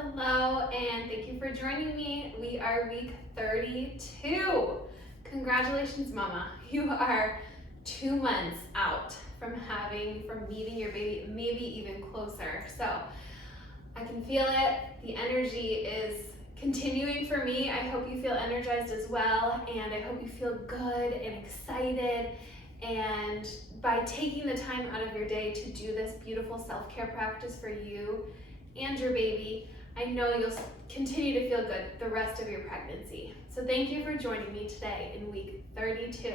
Hello, and thank you for joining me. We are week 32. Congratulations, Mama. You are 2 months out from meeting your baby, maybe even closer. So I can feel it. The energy is continuing for me. I hope you feel energized as well, and I hope you feel good and excited. And by taking the time out of your day to do this beautiful self-care practice for you and your baby, I know you'll continue to feel good the rest of your pregnancy. So thank you for joining me today in week 32.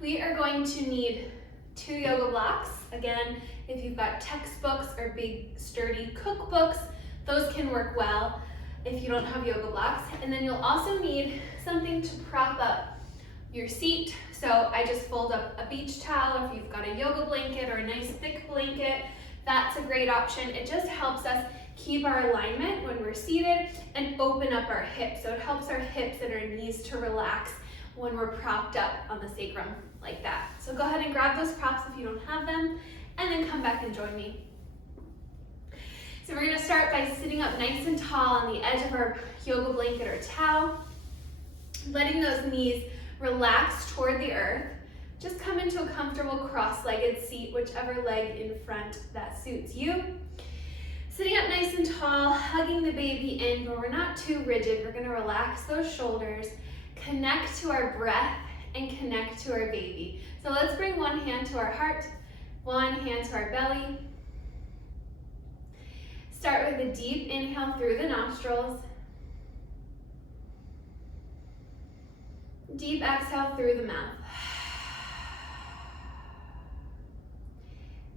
We are going to need 2 yoga blocks. Again, if you've got textbooks or big sturdy cookbooks, those can work well if you don't have yoga blocks. And then you'll also need something to prop up your seat. So I just fold up a beach towel. If you've got a yoga blanket or a nice thick blanket, that's a great option. It just helps us keep our alignment when we're seated and open up our hips. So it helps our hips and our knees to relax when we're propped up on the sacrum like that. So go ahead and grab those props if you don't have them, and then come back and join me. So we're gonna start by sitting up nice and tall on the edge of our yoga blanket or towel, letting those knees relax toward the earth. Just come into a comfortable cross-legged seat, whichever leg in front that suits you. Sitting up nice and tall, hugging the baby in, but we're not too rigid. We're gonna relax those shoulders, connect to our breath, and connect to our baby. So let's bring one hand to our heart, one hand to our belly. Start with a deep inhale through the nostrils. Deep exhale through the mouth.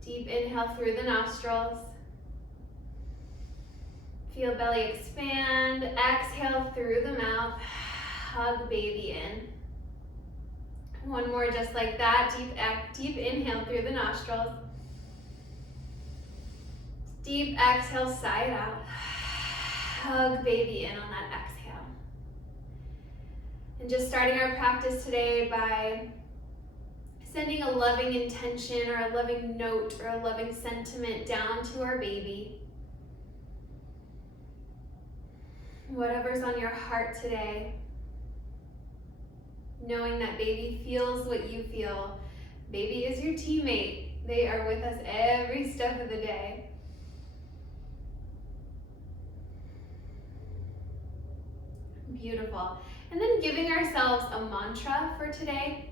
Deep inhale through the nostrils. Feel belly expand. Exhale through the mouth. Hug baby in. One more just like that. Deep inhale through the nostrils. Deep exhale, sigh it out. Hug baby in on that exhale. And just starting our practice today by sending a loving intention or a loving note or a loving sentiment down to our baby. Whatever's on your heart today, knowing that baby feels what you feel. Baby is your teammate. They are with us every step of the day. Beautiful. And then giving ourselves a mantra for today,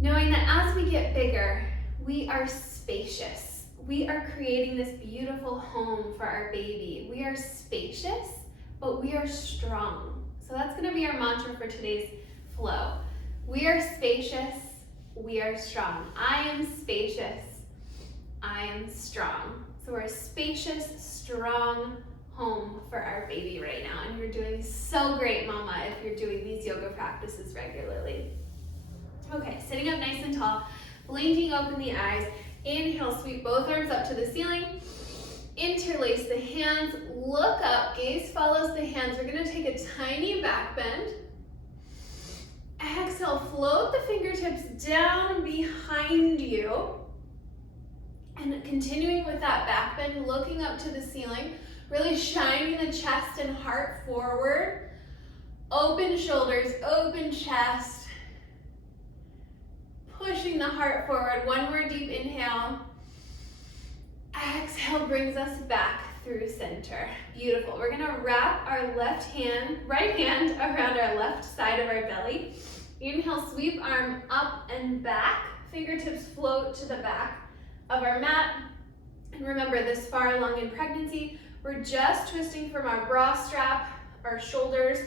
knowing that as we get bigger, we are spacious. We are creating this beautiful home for our baby. We are spacious, but we are strong. So that's gonna be our mantra for today's flow. We are spacious, we are strong. I am spacious, I am strong. So we're a spacious, strong home for our baby right now. And you're doing so great, Mama, if you're doing these yoga practices regularly. Okay, sitting up nice and tall, blinking open the eyes. Inhale, sweep both arms up to the ceiling. Interlace the hands, look up, gaze follows the hands. We're gonna take a tiny back bend. Exhale, float the fingertips down behind you. And continuing with that back bend, looking up to the ceiling, really shining the chest and heart forward. Open shoulders, open chest. Pushing the heart forward. One more deep inhale. Exhale brings us back through center. Beautiful. We're gonna wrap our right hand around our left side of our belly. Inhale, sweep arm up and back. Fingertips float to the back of our mat. And remember, this far along in pregnancy, we're just twisting from our bra strap, our shoulders.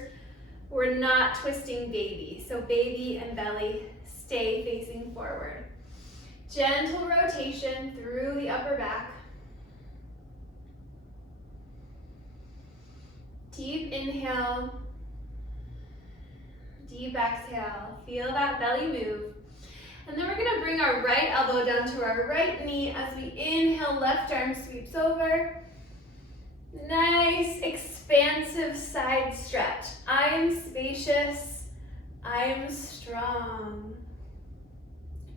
We're not twisting baby. So baby and belly stay facing forward. Gentle rotation through the upper back. Deep inhale. Deep exhale. Feel that belly move. And then we're gonna bring our right elbow down to our right knee as we inhale, left arm sweeps over. Nice, expansive side stretch. I am spacious, I am strong.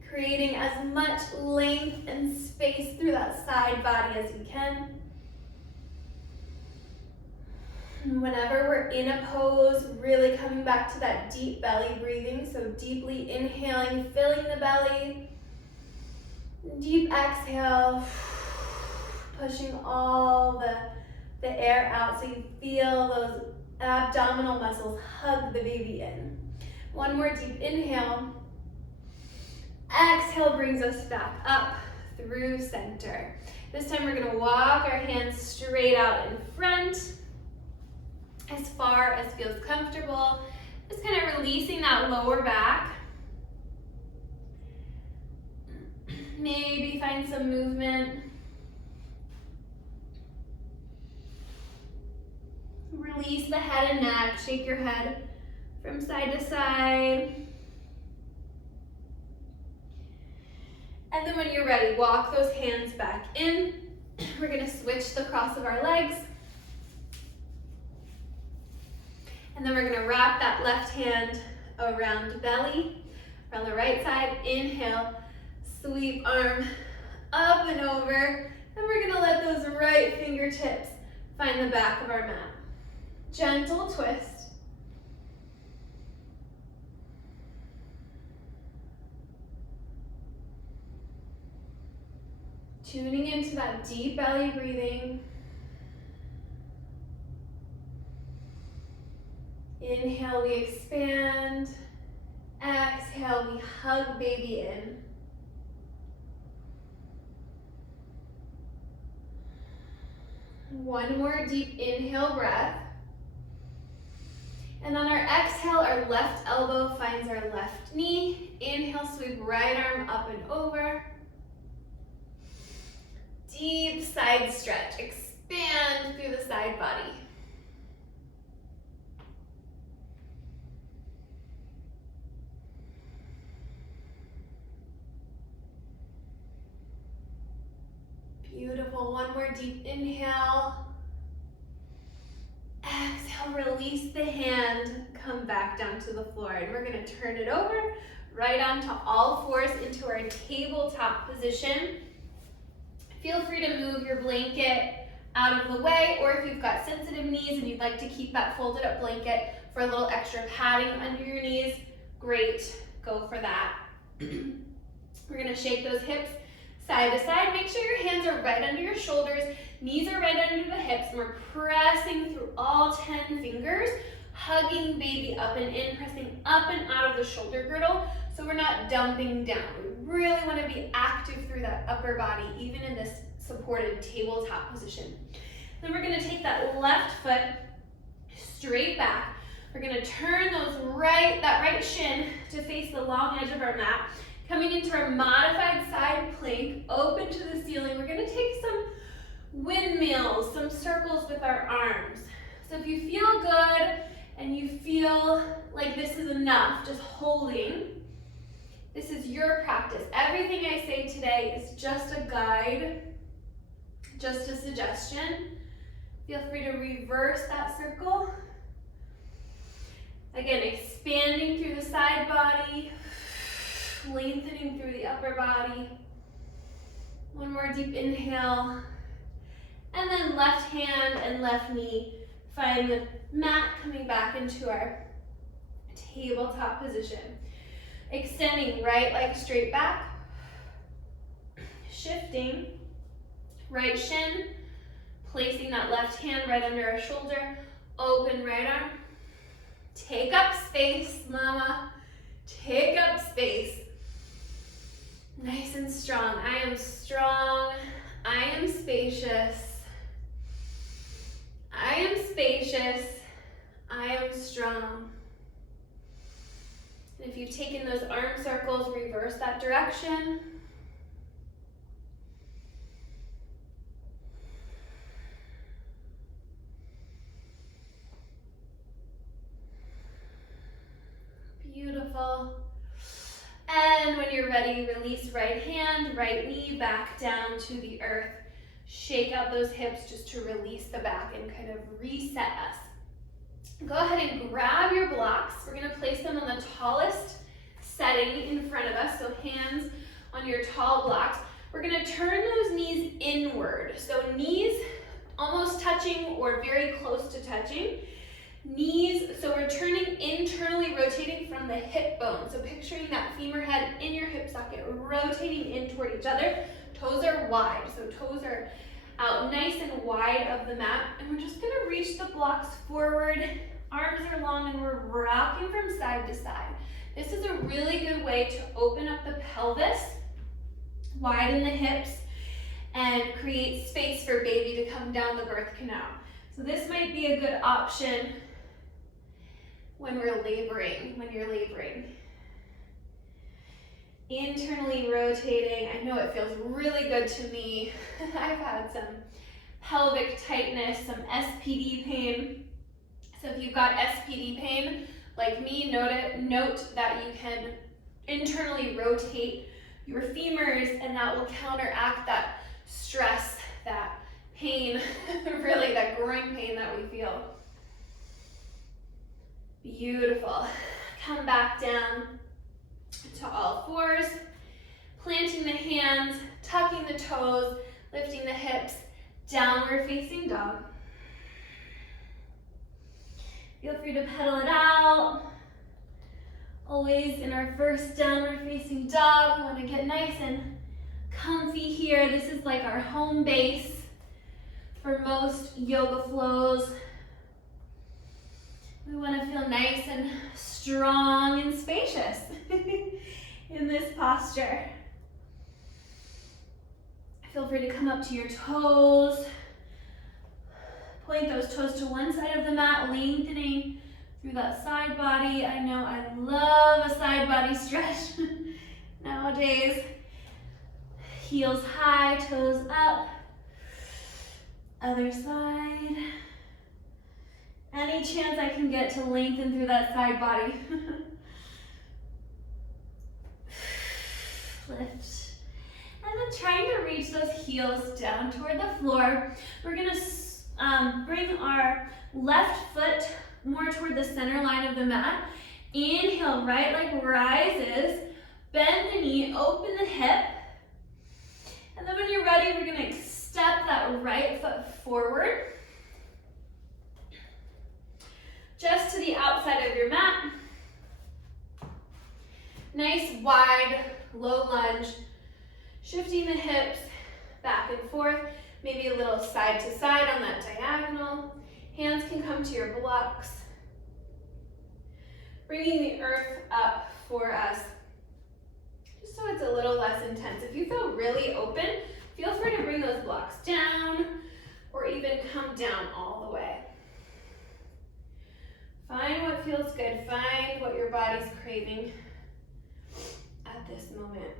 Creating as much length and space through that side body as you can. Whenever we're in a pose, really coming back to that deep belly breathing. So deeply inhaling, filling the belly. Deep exhale, pushing all the air out so you feel those abdominal muscles hug the baby in. One more deep inhale. Exhale brings us back up through center. This time we're gonna walk our hands straight out in front as far as feels comfortable. Just kind of releasing that lower back. Maybe find some movement. Release the head and neck. Shake your head from side to side. And then when you're ready, walk those hands back in. We're gonna switch the cross of our legs. And then we're gonna wrap that left hand around belly, around the right side. Inhale, sweep arm up and over. And we're gonna let those right fingertips find the back of our mat. Gentle twist. Tuning into that deep belly breathing. Inhale, we expand. Exhale, we hug baby in. One more deep inhale breath. And on our exhale, our left elbow finds our left knee. Inhale, sweep right arm up and over. Deep side stretch. Expand through the side body. Beautiful. One more deep inhale. Exhale, release the hand. Come back down to the floor. And we're going to turn it over right onto all fours into our tabletop position. Feel free to move your blanket out of the way, or if you've got sensitive knees and you'd like to keep that folded up blanket for a little extra padding under your knees, great, go for that. We're gonna shake those hips side to side. Make sure your hands are right under your shoulders, knees are right under the hips, and we're pressing through all 10 fingers, hugging baby up and in, pressing up and out of the shoulder girdle, so we're not dumping down. We really want to be active through that upper body, even in this supported tabletop position. Then we're going to take that left foot straight back. We're going to turn that right shin to face the long edge of our mat. Coming into our modified side plank, open to the ceiling. We're going to take some windmills, some circles with our arms. So if you feel good and you feel like this is enough, just holding, this is your practice. Everything I say today is just a guide, just a suggestion. Feel free to reverse that circle. Again, expanding through the side body, lengthening through the upper body. One more deep inhale. And then left hand and left knee find the mat, coming back into our tabletop position. Extending right leg straight back. Shifting. Right shin. Placing that left hand right under our shoulder. Open right arm. Take up space, mama. Take up space. Nice and strong. I am strong. I am spacious. I am spacious. I am strong. And if you've taken those arm circles, reverse that direction. Beautiful. And when you're ready, release right hand, right knee back down to the earth. Shake out those hips just to release the back and kind of reset us. Go ahead and grab your blocks. We're going to place them on the tallest setting in front of us, so hands on your tall blocks. We're going to turn those knees inward. So knees almost touching or very close to touching. Knees, so we're turning internally, rotating from the hip bone. So picturing that femur head in your hip socket, rotating in toward each other. Toes are wide, so toes are out nice and wide of the mat. And we're just gonna reach the blocks forward. Arms are long and we're rocking from side to side. This is a really good way to open up the pelvis, widen the hips, and create space for baby to come down the birth canal. So this might be a good option when we're laboring, when you're laboring. Internally rotating. I know it feels really good to me. I've had some pelvic tightness, some SPD pain. So if you've got SPD pain, like me, note that you can internally rotate your femurs, and that will counteract that stress, that pain, really that groin pain that we feel. Beautiful. Come back down to all fours, planting the hands, tucking the toes, lifting the hips, downward facing dog. Feel free to pedal it out. Always in our first downward facing dog, we want to get nice and comfy here. This is like our home base for most yoga flows. We want to feel nice and strong and spacious in this posture. Feel free to come up to your toes. Point those toes to one side of the mat, lengthening through that side body. I know I love a side body stretch nowadays. Heels high, toes up. Other side. Any chance I can get to lengthen through that side body. Lift. And then trying to reach those heels down toward the floor. We're gonna bring our left foot more toward the center line of the mat. Inhale, right leg rises. Bend the knee, open the hip. And then when you're ready, we're gonna step that right foot forward. Just to the outside of your mat. Nice, wide, low lunge. Shifting the hips back and forth. Maybe a little side to side on that diagonal. Hands can come to your blocks. Bringing the earth up for us, just so it's a little less intense. If you feel really open, feel free to bring those blocks down or even come down all the way. Find what feels good. Find what your body's craving at this moment.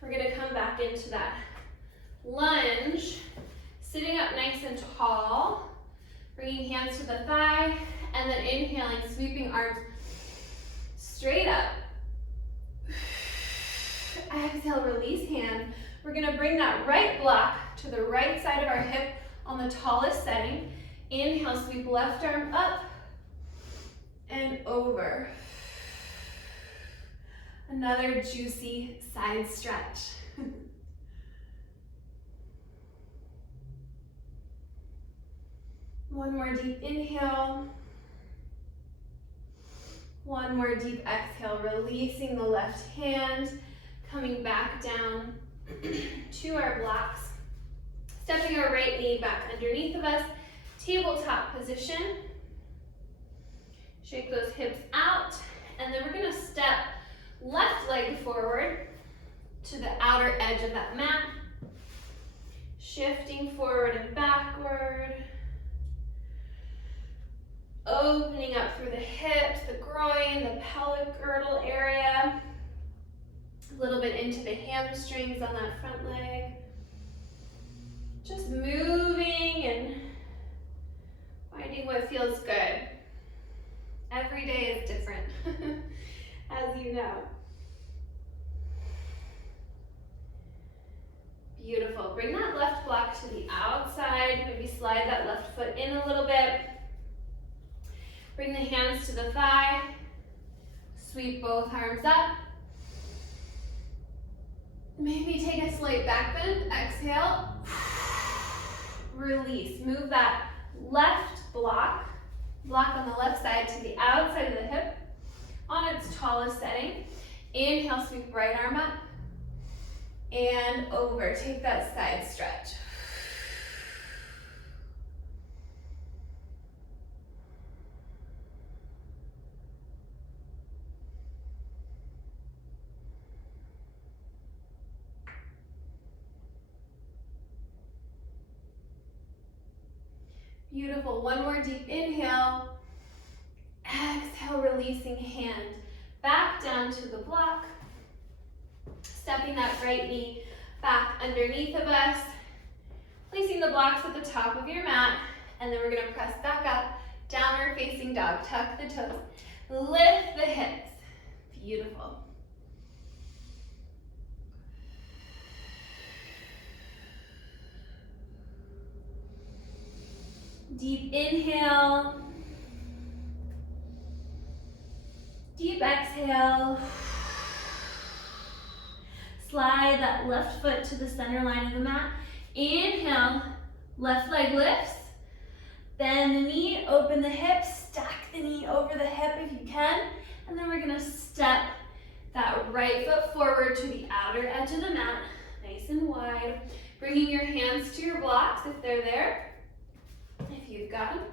We're gonna come back into that lunge, sitting up nice and tall, bringing hands to the thigh, and then inhaling, sweeping arms straight up. Exhale, release hand. We're gonna bring that right block to the right side of our hip on the tallest setting. Inhale, sweep left arm up and over. Another juicy side stretch. One more deep inhale. One more deep exhale, releasing the left hand, coming back down to our blocks. Stepping our right knee back underneath of us, tabletop position. Shake those hips out, and then we're gonna step left leg forward to the outer edge of that mat. Shifting forward and backward. Opening up through the hips, the groin, the pelvic girdle area. A little bit into the hamstrings on that front leg. Just moving and finding what feels good. Every day is different, as you know. Beautiful. Bring that left block to the outside. Maybe slide that left foot in a little bit. Bring the hands to the thigh. Sweep both arms up. Maybe take a slight back bend. Exhale. Release. Move that left block on the left side to the outside of the hip on its tallest setting. Inhale, sweep right arm up and over. Take that side stretch. Beautiful. One more deep inhale. Exhale, releasing hand back down to the block. Stepping that right knee back underneath of us. Placing the blocks at the top of your mat. And then we're going to press back up. Downward facing dog. Tuck the toes. Lift the hips. Beautiful. Deep inhale. Deep exhale. Slide that left foot to the center line of the mat. Inhale, left leg lifts. Bend the knee, open the hip, stack the knee over the hip if you can. And then we're gonna step that right foot forward to the outer edge of the mat, nice and wide. Bringing your hands to your blocks if they're there. If you've got them.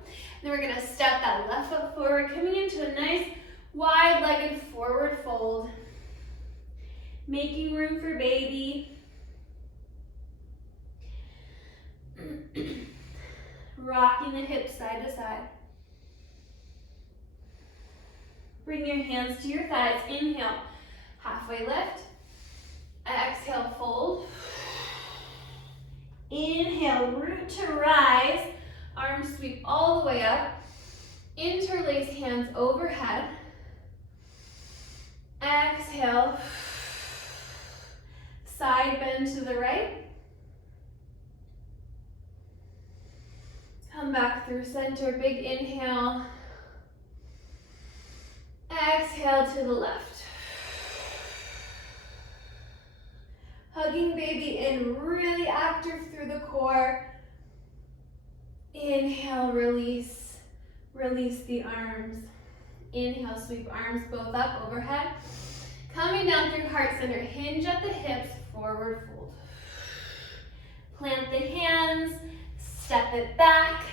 Then we're gonna step that left foot forward, coming into a nice wide-legged forward fold. Making room for baby. Rocking the hips side to side. Bring your hands to your thighs. Inhale, halfway lift. Exhale, fold. Inhale, root to rise. Arms sweep all the way up. Interlace hands overhead. Exhale. Side bend to the right. Come back through center. Big inhale. Exhale to the left. Hugging baby in, really active through the core. Inhale, release. Release the arms. Inhale, sweep arms both up overhead. Coming down through heart center, hinge at the hips, forward fold. Plant the hands, step it back.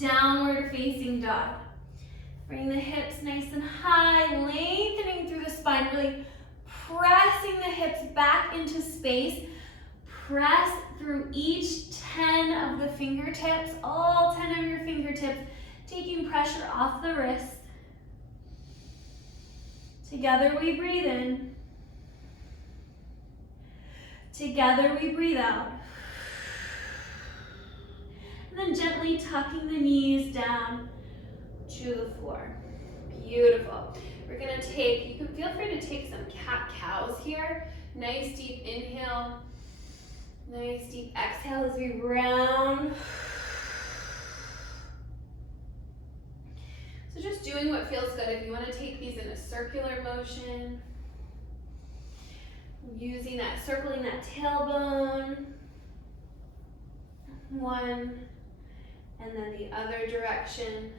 Downward facing dog. Bring the hips nice and high, lengthening through the spine, really pressing the hips back into space. Press through each 10 of the fingertips, all 10 of your fingertips, taking pressure off the wrist. Together we breathe in. Together we breathe out. And then gently tucking the knees down to the floor. Beautiful. We're gonna take, you can feel free to take some cat-cows here. Nice deep inhale. Nice deep exhale as we round. So just doing what feels good. If you want to take these in a circular motion, using that, circling that tailbone. One, and then the other direction.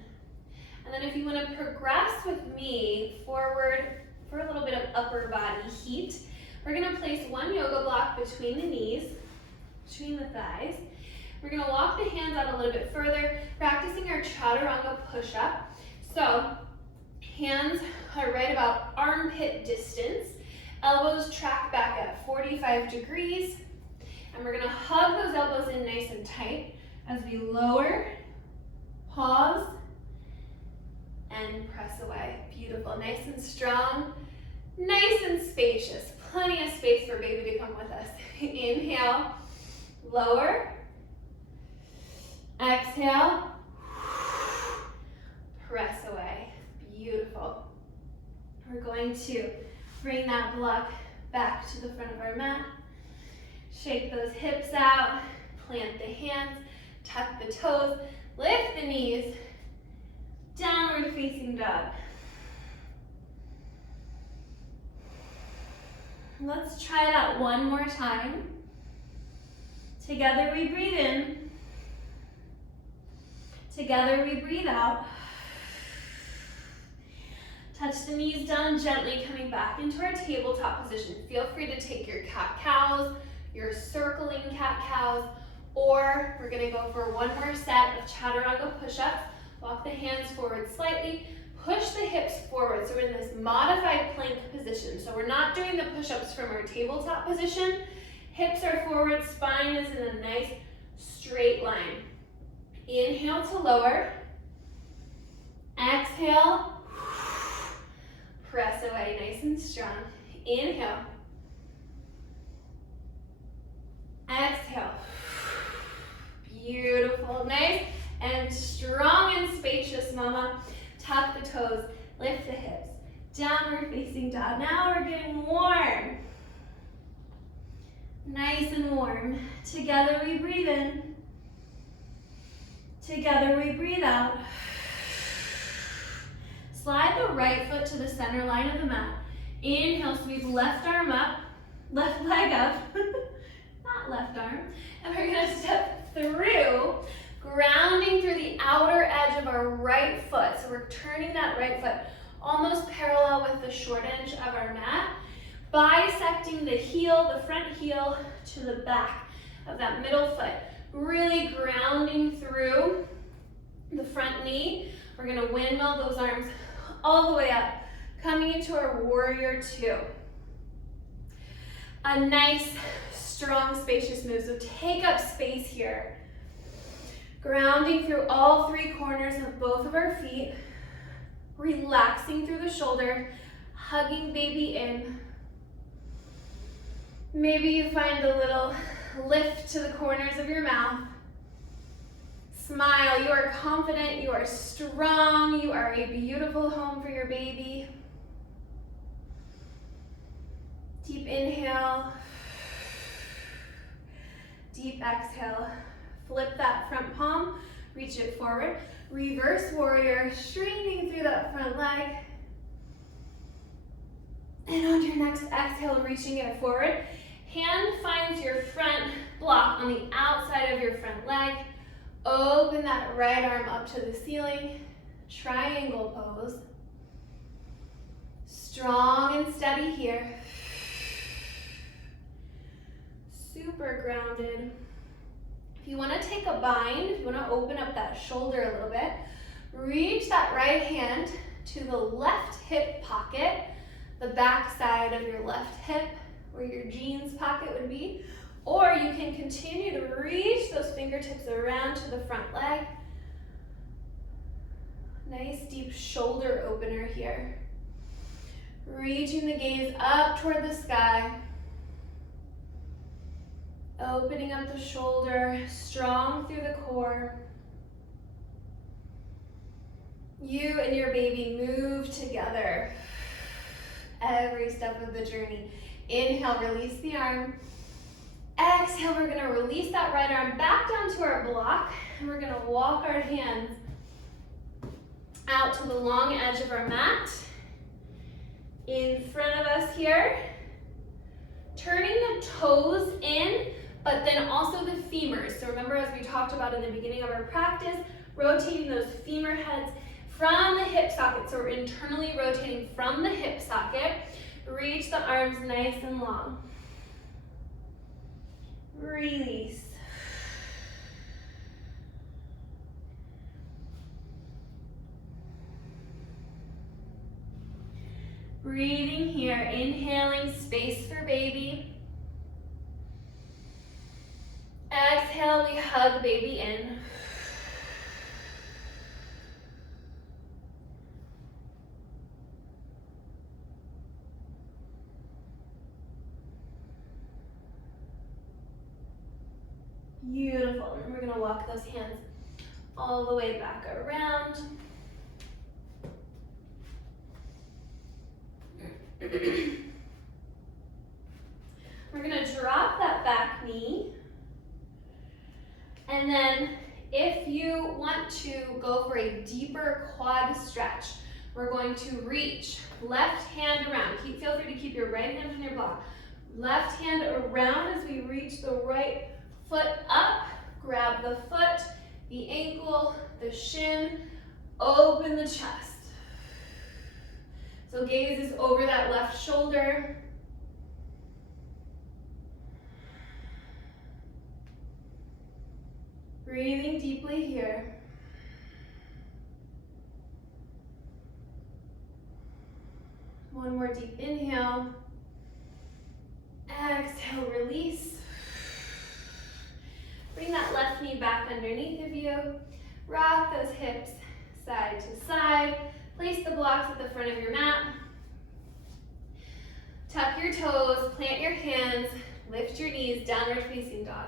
And then if you want to progress with me forward for a little bit of upper body heat, we're going to place one yoga block between the knees, between the thighs. We're going to walk the hands out a little bit further, practicing our chaturanga push-up. So hands are right about armpit distance. Elbows track back at 45 degrees. And we're going to hug those elbows in nice and tight as we lower, pause, and press away. Beautiful. Nice and strong, nice and spacious. Plenty of space for baby to come with us. Inhale, lower. Exhale, press away. Beautiful. We're going to bring that block back to the front of our mat. Shake those hips out, plant the hands, tuck the toes, lift the knees, downward facing dog. Let's try that one more time. Together we breathe in. Together we breathe out. Touch the knees down gently, coming back into our tabletop position. Feel free to take your cat-cows, your circling cat-cows, or we're gonna go for one more set of chaturanga push-ups. Walk the hands forward slightly, push the hips forward. So we're in this modified plank position. So we're not doing the push-ups from our tabletop position. Hips are forward, spine is in a nice straight line. Inhale to lower. Exhale. Press away nice and strong. Inhale. Exhale. Beautiful. Nice and strong and spacious, mama. Tuck the toes, lift the hips. Downward facing dog. Now we're getting warm. Nice and warm. Together we breathe in. Together we breathe out. Slide the right foot to the center line of the mat. Inhale, sweep left arm up, left leg up, not left arm. And we're gonna step through, grounding through the outer edge of our right foot. So we're turning that right foot almost parallel with the short edge of our mat, bisecting the heel, the front heel to the back of that middle foot. Really grounding through the front knee. We're gonna windmill those arms all the way up, coming into our warrior two. A nice, strong, spacious move. So take up space here. Grounding through all three corners of both of our feet. Relaxing through the shoulder, hugging baby in. Maybe you find a little lift to the corners of your mouth. Smile, you are confident, you are strong, you are a beautiful home for your baby. Deep inhale. Deep exhale. Flip that front palm, reach it forward. Reverse warrior, straightening through that front leg. And on your next exhale, reaching it forward. Hand finds your front block on the outside of your front leg. Open that right arm up to the ceiling. Triangle pose. Strong and steady here. Super grounded. If you want to take a bind, if you want to open up that shoulder a little bit, reach that right hand to the left hip pocket, the back side of your left hip, where your jeans pocket would be, or you can continue to reach those fingertips around to the front leg. Nice deep shoulder opener here. Reaching the gaze up toward the sky. Opening up the shoulder, strong through the core. You and your baby move together every step of the journey. Inhale, release the arm. Exhale, we're gonna release that right arm back down to our block, and we're gonna walk our hands out to the long edge of our mat. In front of us here. Turning the toes in, but then also the femurs. So remember, as we talked about in the beginning of our practice, rotating those femur heads from the hip socket. So we're internally rotating from the hip socket. Reach the arms nice and long. Release. Breathing here, inhaling, space for baby. Exhale, we hug baby in. Beautiful. And we're going to walk those hands all the way back around. We're going to drop that back knee. And then if you want to go for a deeper quad stretch, we're going to reach left hand around. Feel free to keep your right hand on your block. Left hand around as we reach the right foot up. Grab the foot, the ankle, the shin, open the chest. So gaze is over that left shoulder. Breathing deeply here. One more deep inhale. Exhale, release. Bring that left knee back underneath of you. Rock those hips side to side. Place the blocks at the front of your mat. Tuck your toes, plant your hands, lift your knees, downward facing dog.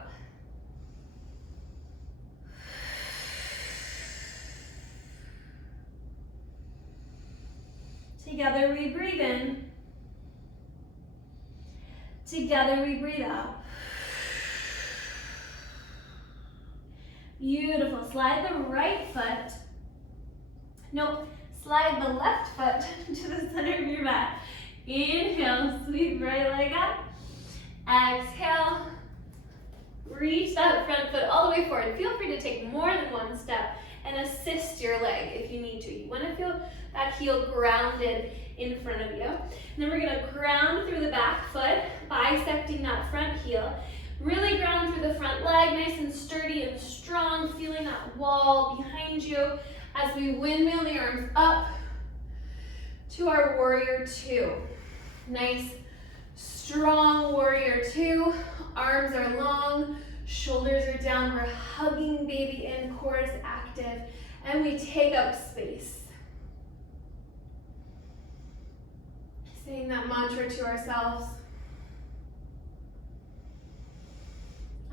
Together we breathe in. Together we breathe out. Beautiful. Slide the right foot. Nope. Slide the left foot to the center of your mat. Inhale, sweep right leg up. Exhale. Reach that front foot all the way forward. Feel free to take more than one step and assist your leg if you need to. You want to feel that heel grounded in front of you. And then we're going to ground through the back foot, bisecting that front heel. Really ground through the front leg, nice and sturdy and strong, feeling that wall behind you as we windmill the arms up to our warrior two. Nice, strong warrior two. Arms are long, shoulders are down. We're hugging baby in, core is active, and we take up space. Saying that mantra to ourselves.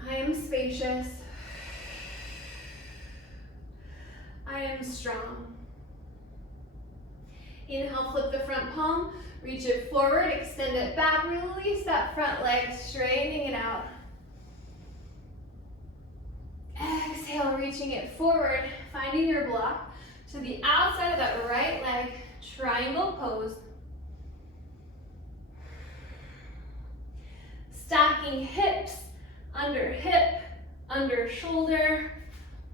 I am spacious. I am strong. Inhale, flip the front palm, reach it forward, extend it back, release that front leg, straightening it out. Exhale, reaching it forward, finding your block to the outside of that right leg, triangle pose. Stacking hips, under shoulder,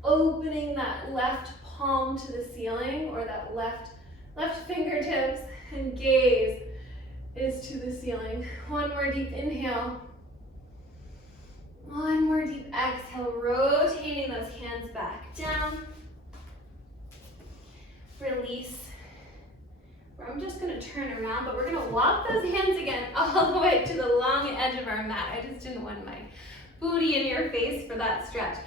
opening that left palm to the ceiling or that left fingertips, and gaze is to the ceiling. One more deep inhale. One more deep exhale, rotating those hands back down. Release. I'm just going to turn around, but we're going to walk those hands again all the way to the long edge of our mat. I just didn't want my booty in your face for that stretch.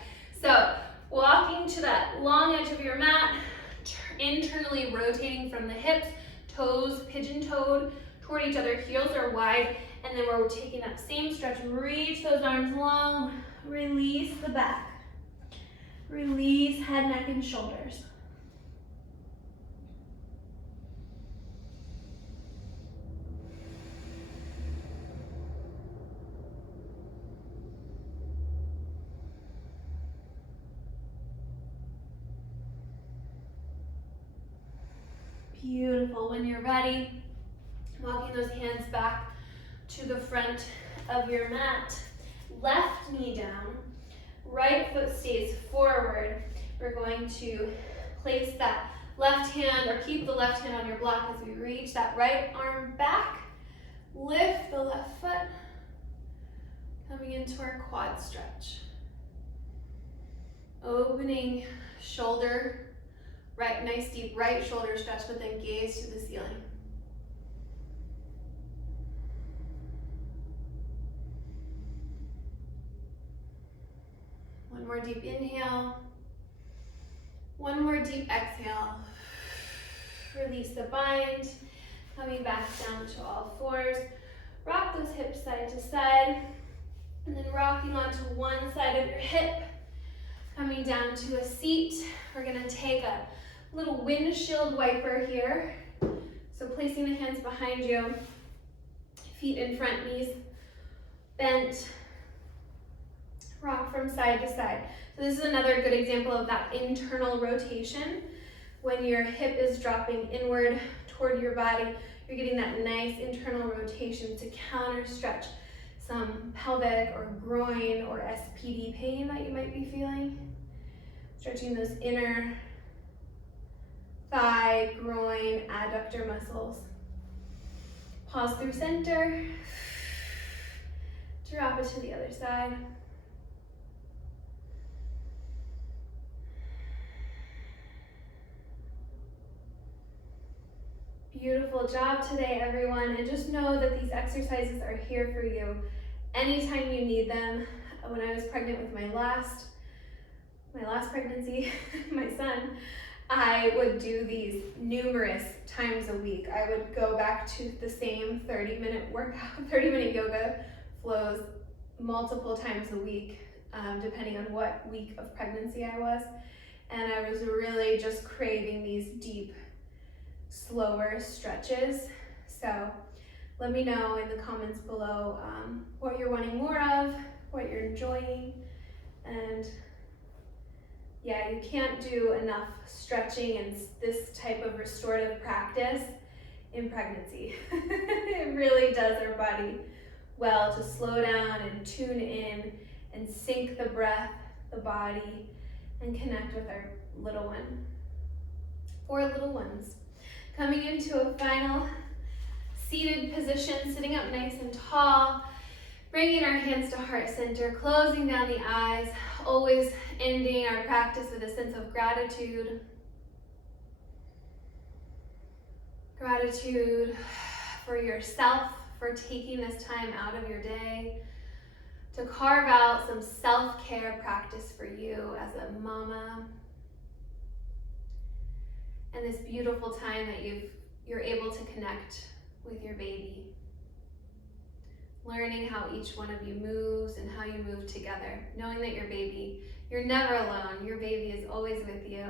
So walking to that long edge of your mat, internally rotating from the hips, toes pigeon-toed toward each other, heels are wide, and then we're taking that same stretch, reach those arms long, release the back, release head, neck, and shoulders. Beautiful. When you're ready, walking those hands back to the front of your mat. Left knee down, right foot stays forward. We're going to place that left hand, or keep the left hand on your block as we reach that right arm back. Lift the left foot, coming into our quad stretch. Opening shoulder, right, nice deep right shoulder stretch, but then gaze to the ceiling. One more deep inhale. One more deep exhale. Release the bind. Coming back down to all fours. Rock those hips side to side. And then rocking onto one side of your hip. Coming down to a seat. We're going to take a little windshield wiper here. So placing the hands behind you. Feet in front, knees bent. Rock from side to side. So this is another good example of that internal rotation. When your hip is dropping inward toward your body, you're getting that nice internal rotation to counter stretch some pelvic or groin or SPD pain that you might be feeling. Stretching those inner thigh, groin, adductor muscles. Pause through center. Drop it to the other side. Beautiful job today, everyone. And just know that these exercises are here for you anytime you need them. When I was pregnant with my last pregnancy, my son, I would do these numerous times a week. I would go back to the same 30-minute workout, 30-minute yoga flows multiple times a week, depending on what week of pregnancy I was. And I was really just craving these deep, slower stretches. So let me know in the comments below what you're wanting more of, what you're enjoying, and yeah, you can't do enough stretching and this type of restorative practice in pregnancy. It really does our body well to slow down and tune in and sync the breath, the body, and connect with our little one or little ones. Coming into a final seated position, sitting up nice and tall, bringing our hands to heart center, closing down the eyes, always ending our practice with a sense of gratitude. Gratitude for yourself, for taking this time out of your day to carve out some self-care practice for you as a mama. And this beautiful time that you're able to connect with your baby. Learning how each one of you moves and how you move together. Knowing that you're never alone. Your baby is always with you.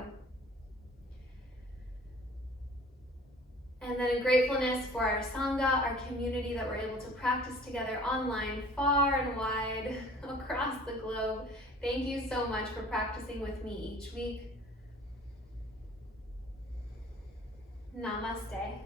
And then a gratefulness for our Sangha, our community that we're able to practice together online, far and wide, across the globe. Thank you so much for practicing with me each week. Namaste.